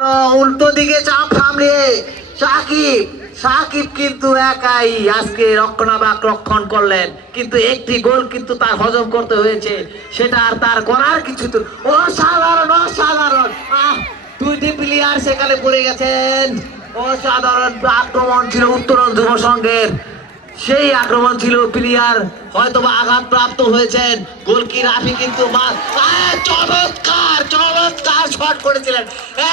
উল্টো দিকে চাপ সামলিয়ে সাকিব সাকিব কিন্তু একাই আজকে রক্ষণ করলেন, কিন্তু একটি গোল কিন্তু তার হজম করতে হয়েছে, সেটা আর তার করার কিছু তো। অসাধারণ অসাধারণ, দুইটি প্লেয়ার সেখানে পড়ে গেছেন। অসাধারণ আক্রমণ ছিল উত্তরণ যুব সংঘের, সেই আক্রমণ ছিল। প্লেয়ার হয়তোবা আঘাত প্রাপ্ত হয়েছেন। গোলকি রাফি কিন্তু চমৎকার চমৎকার শট করেছিলেন।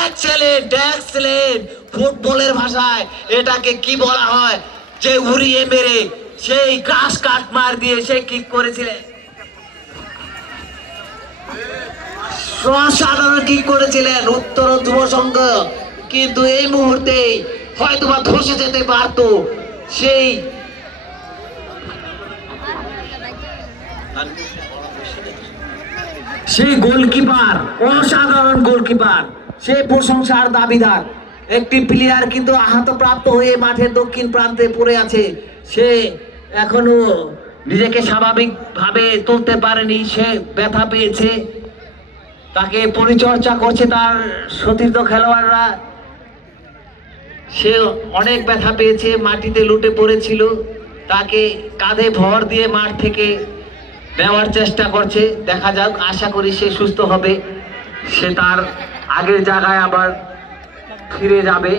এক্সেলেন্ট এক্সেলেন্ট, ফুটবলের ভাষায় এটাকে কি বলা হয়, যে উড়িয়ে মেরে সেই ক্রাশ কাট মার দিয়ে সে কিক করেছিলেন। অসাধারণ কিক করেছিলেন উত্তর যুব সংঘ, কিন্তু এই মুহূর্তে হয়তোবা ধসে যেতে পারত সেই গোলকিপার। অসাধারণ গোলকিপার, সেই প্রশংসার দাবিদার। একটি প্লেয়ার কিন্তু আহতপ্রাপ্ত হয়ে মাঠের দক্ষিণ প্রান্তে পড়ে আছে, সে এখনো নিজেকে স্বাভাবিকভাবে তুলতে পারেনি, সে ব্যথা পেয়েছে, তাকে পরিচর্যা করছে তার সতীর্থ খেলোয়াড়রা। সে অনেক ব্যথা পেয়েছে, মাটিতে লুটে পড়েছিল, তাকে কাঁধে ভর দিয়ে মাঠ থেকে নেওয়ার চেষ্টা করছে। দেখা যাক, আশা করি সে সুস্থ হবে, সে তার আগের জায়গায় আবার ফিরে যাবে।